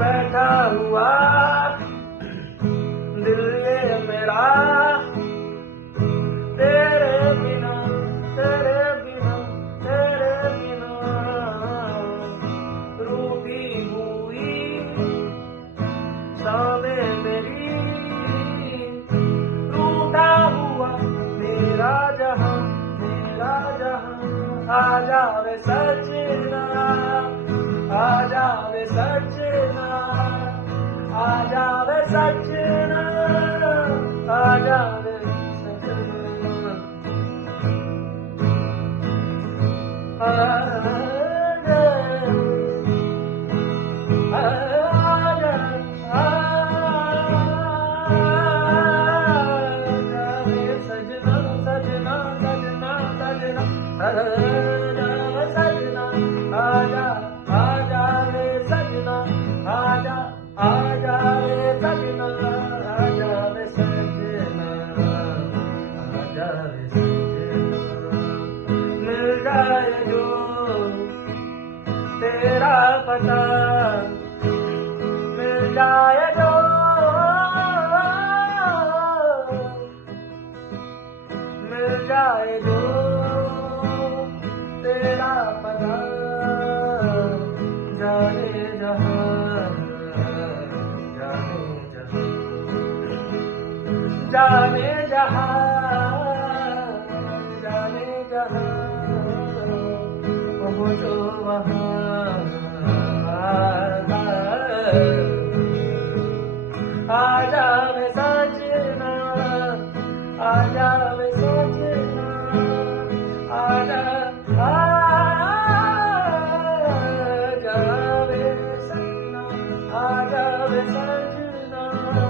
बैठा हुआ दिल ये मेरा तेरे बिना तेरे बिना तेरे बिना रूठी हुई सामे मेरी रूठा हुआ मेरा जहां आ जावे सजना आ जावे सजना आ जावे सजना आ जावे सजना आ जावे सजना सजना सजना सजना सजना आजा आजा रे सजना आजा आजा रे सजना आजा रे सजना आजा रे सजना मिल जाए जो तेरा पता मिल जाए जो मिल जाए जो तेरा पता जाने जहां जाने जहां जाने जहां पहुंचो वहां आ जावे सजना आ जावे सजना आ जावे सजना आ जावे सजना